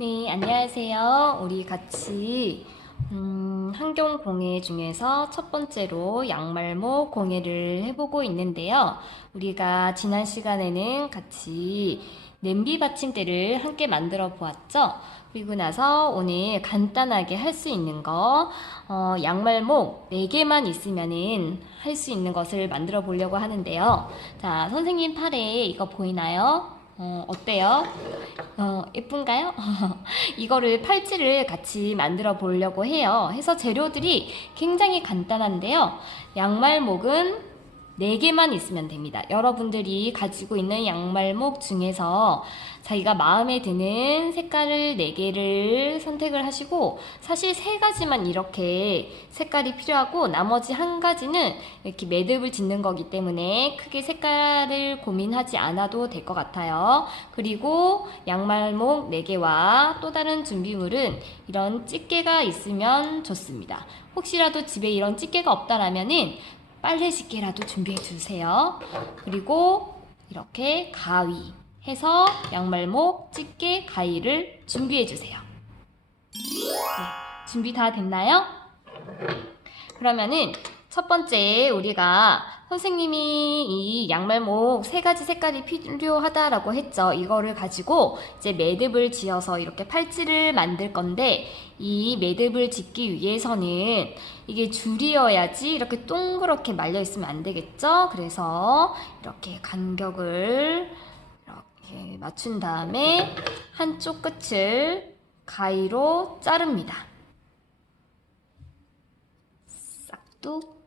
네, 안녕하세요. 우리 같이 항경 공예 중에서 첫 번째로 양말목 공예를 해보고 있는데요. 우리가 지난 시간에는 같이 냄비 받침대를 함께 만들어 보았죠. 그리고 나서 오늘 간단하게 할 수 있는 거 양말목 4개만 있으면은 할 수 있는 것을 만들어 보려고 하는데요. 자, 선생님 팔에 이거 보이나요? 어때요? 예쁜가요? 이거를 팔찌를 같이 만들어 보려고 해요. 해서 재료들이 굉장히 간단한데요. 양말목은 4개만 있으면 됩니다. 여러분들이 가지고 있는 양말목 중에서 자기가 마음에 드는 색깔을 4개를 선택을 하시고, 사실 3가지만 이렇게 색깔이 필요하고 나머지 1가지는 이렇게 매듭을 짓는 거기 때문에 크게 색깔을 고민하지 않아도 될 것 같아요. 그리고 양말목 4개와 또 다른 준비물은 이런 집게가 있으면 좋습니다. 혹시라도 집에 이런 집게가 없다라면은 빨래 집게라도 준비해 주세요. 그리고 이렇게 가위 해서 양말목, 집게, 가위를 준비해 주세요. 네, 준비 다 됐나요? 그러면은 첫 번째 우리가 선생님이 이 양말목 3가지 색깔이 필요하다라고 했죠. 이거를 가지고 이제 매듭을 지어서 이렇게 팔찌를 만들 건데, 이 매듭을 짓기 위해서는 이게 줄이어야지 이렇게 동그랗게 말려 있으면 안 되겠죠. 그래서 이렇게 간격을 이렇게 맞춘 다음에 한쪽 끝을 가위로 자릅니다. 싹둑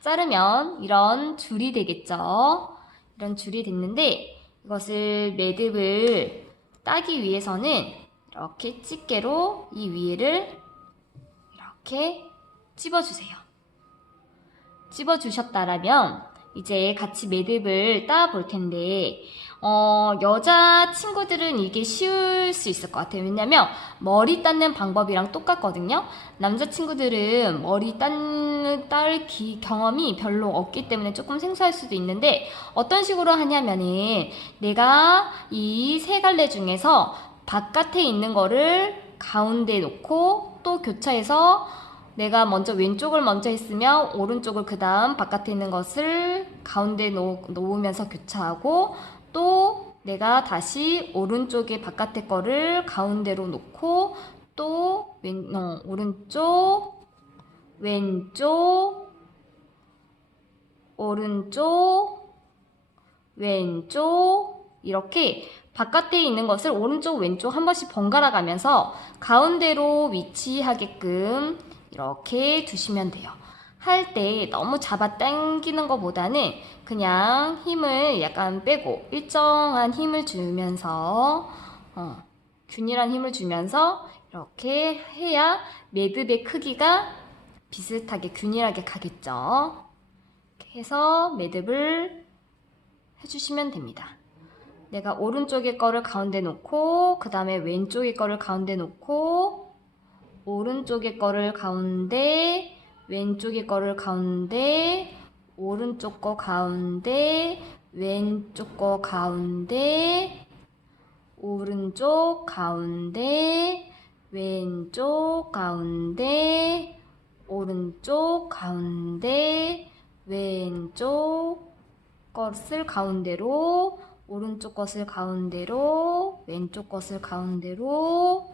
자르면 이런 줄이 되겠죠. 이런 줄이 됐는데, 이것을 매듭을 따기 위해서는 이렇게 집게로 이 위를 이렇게 찝어주세요. 찝어주셨다라면 이제 같이 매듭을 따 볼 텐데, 여자 친구들은 이게 쉬울 수 있을 것 같아요. 왜냐면 머리 닦는 방법이랑 똑같거든요. 남자 친구들은 머리 딸 경험이 별로 없기 때문에 조금 생소할 수도 있는데, 어떤 식으로 하냐면은 내가 이 3갈래 중에서 바깥에 있는 거를 가운데 놓고, 또 교차해서 내가 먼저 왼쪽을 먼저 했으면 오른쪽을 그 다음 바깥에 있는 것을 가운데 놓으면서 교차하고, 또 내가 다시 오른쪽에 바깥에 거를 가운데로 놓고, 또 오른쪽, 왼쪽, 오른쪽, 왼쪽, 이렇게 바깥에 있는 것을 오른쪽, 왼쪽 한 번씩 번갈아 가면서 가운데로 위치하게끔 이렇게 두시면 돼요. 할 때 너무 잡아 당기는 것보다는 그냥 힘을 약간 빼고 일정한 힘을 주면서 균일한 힘을 주면서 이렇게 해야 매듭의 크기가 비슷하게 균일하게 가겠죠. 이렇게 해서 매듭을 해주시면 됩니다. 내가 오른쪽의 거를 가운데 놓고, 그 다음에 왼쪽의 거를 가운데 놓고, 오른쪽의 거를 가운데, 왼쪽의 거를 가운데, 오른쪽 거 가운데, 왼쪽 거 가운데, 오른쪽 가운데, 왼쪽 가운데, 오른쪽 가운데, 왼쪽 것을 가운데로, 오른쪽 것을 가운데로, 왼쪽 것을 가운데로,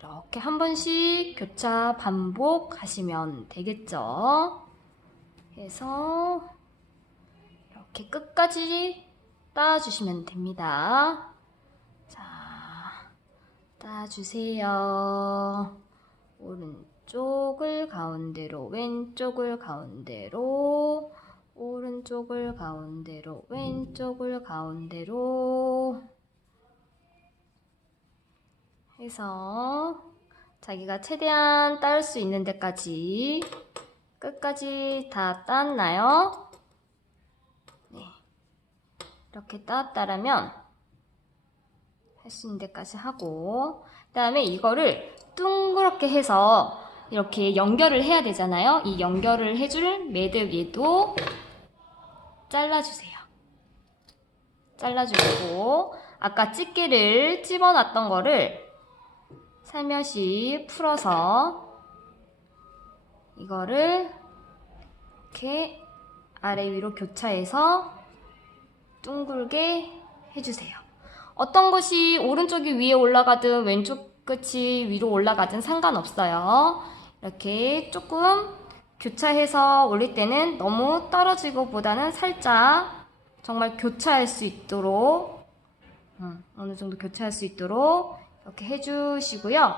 이렇게 한 번씩 교차 반복하시면 되겠죠. 그래서 이렇게 끝까지 따주시면 됩니다. 자, 따주세요. 오른쪽을 가운데로, 왼쪽을 가운데로, 오른쪽을 가운데로, 왼쪽을 가운데로 해서 자기가 최대한 따을 수 있는 데까지 끝까지 다 땄나요? 네. 이렇게 땄다라면 할 수 있는 데까지 하고, 그 다음에 이거를 둥그렇게 해서 이렇게 연결을 해야 되잖아요. 이 연결을 해줄 매듭 얘도 잘라주세요. 잘라주시고, 아까 집게를 집어놨던 거를 살며시 풀어서 이거를 이렇게 아래 위로 교차해서 둥글게 해주세요. 어떤 것이 오른쪽이 위에 올라가든 왼쪽 끝이 위로 올라가든 상관없어요. 이렇게 조금 교차해서 올릴 때는 너무 떨어지고보다는 살짝 정말 교차할 수 있도록 어느 정도 교차할 수 있도록 이렇게 해주시고요.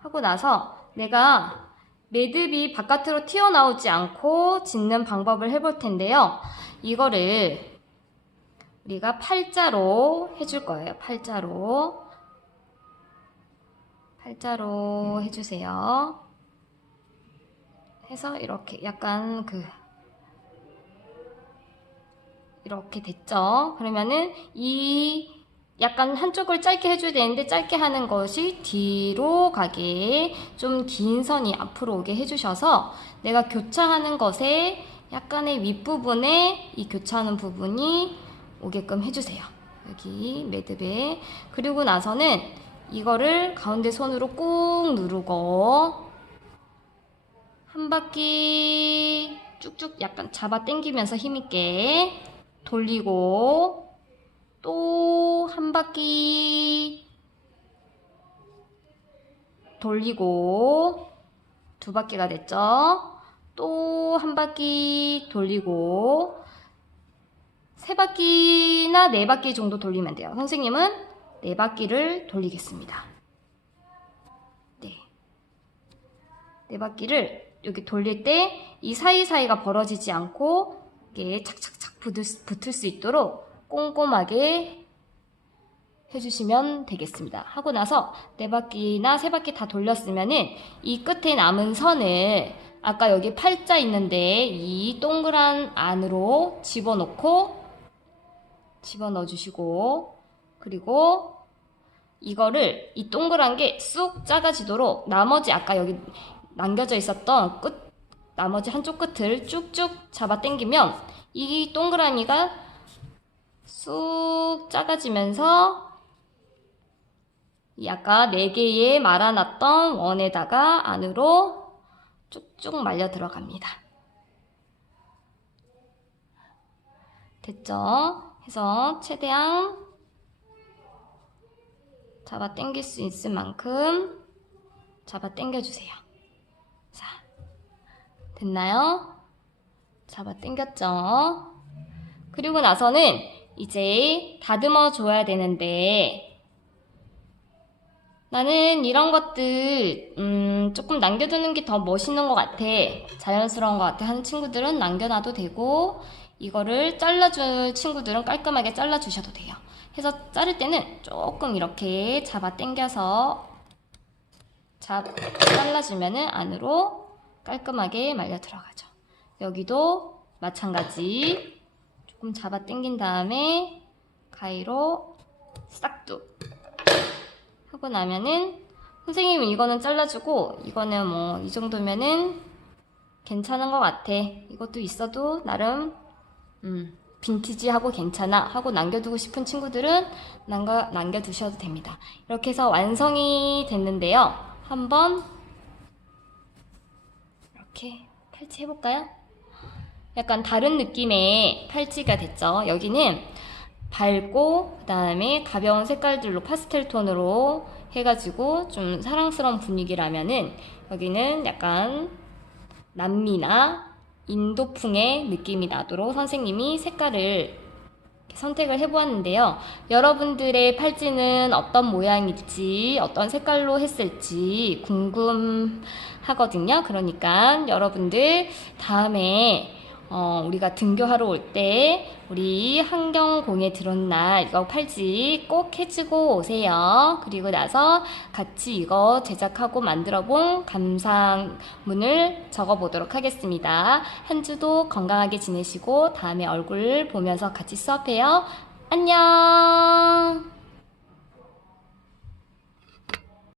하고 나서 내가 매듭이 바깥으로 튀어나오지 않고 짓는 방법을 해볼 텐데요. 이거를 우리가 팔자로 해줄 거예요. 팔자로 해주세요. 해서 이렇게 약간 이렇게 됐죠? 그러면은 이 약간 한쪽을 짧게 해줘야 되는데 짧게 하는 것이 뒤로 가게 좀 긴 선이 앞으로 오게 해주셔서 내가 교차하는 것에 약간의 윗부분에 이 교차하는 부분이 오게끔 해주세요. 여기 매듭에. 그리고 나서는 이거를 가운데 손으로 꾹 누르고 한 바퀴 쭉쭉 약간 잡아 당기면서 힘있게 돌리고 또 한 바퀴 돌리고 두 바퀴가 됐죠? 또 한 바퀴 돌리고 세 바퀴나 네 바퀴 정도 돌리면 돼요. 선생님은 네 바퀴를 돌리겠습니다. 네 바퀴를 여기 돌릴 때 이 사이사이가 벌어지지 않고 이게 착착착 붙을 수 있도록 꼼꼼하게 해주시면 되겠습니다. 하고 나서 네 바퀴나 세 바퀴 다 돌렸으면은 이 끝에 남은 선을 아까 여기 팔자 있는데 이 동그란 안으로 집어넣어 주시고 그리고 이거를 이 동그란 게 쑥 작아지도록 나머지 아까 여기 남겨져 있었던 나머지 한쪽 끝을 쭉쭉 잡아 당기면 이 동그라미가 쑥 작아지면서 이 아까 4개의 말아놨던 원에다가 안으로 쭉쭉 말려 들어갑니다. 됐죠? 해서 최대한 잡아 당길 수 있을 만큼 잡아 당겨주세요. 자, 됐나요? 잡아 당겼죠? 그리고 나서는 이제 다듬어 줘야 되는데 나는 이런 것들 조금 남겨두는 게 더 멋있는 것 같아, 자연스러운 것 같아 하는 친구들은 남겨놔도 되고 이거를 잘라줄 친구들은 깔끔하게 잘라주셔도 돼요. 해서 자를 때는 조금 이렇게 잡아 당겨서 잘라주면은 안으로 깔끔하게 말려 들어가죠. 여기도 마찬가지 조금 잡아 당긴 다음에 가위로 싹둑 하고 나면은 선생님 이거는 잘라주고 이거는 뭐 이 정도면은 괜찮은 것 같아, 이것도 있어도 나름 빈티지하고 괜찮아 하고 남겨두고 싶은 친구들은 남겨두셔도 됩니다. 이렇게 해서 완성이 됐는데요. 한번 이렇게 팔찌 해볼까요? 약간 다른 느낌의 팔찌가 됐죠. 여기는 밝고 그 다음에 가벼운 색깔들로 파스텔 톤으로 해가지고 좀 사랑스러운 분위기라면은 여기는 약간 남미나 인도풍의 느낌이 나도록 선생님이 색깔을 선택을 해보았는데요. 여러분들의 팔찌는 어떤 모양일지 어떤 색깔로 했을지 궁금하거든요. 그러니까 여러분들 다음에 우리가 등교하러 올 때 우리 환경공예 들어온 날 이거 팔찌 꼭 해주고 오세요. 그리고 나서 같이 이거 제작하고 만들어 본 감상문을 적어보도록 하겠습니다. 한 주도 건강하게 지내시고 다음에 얼굴 보면서 같이 수업해요. 안녕.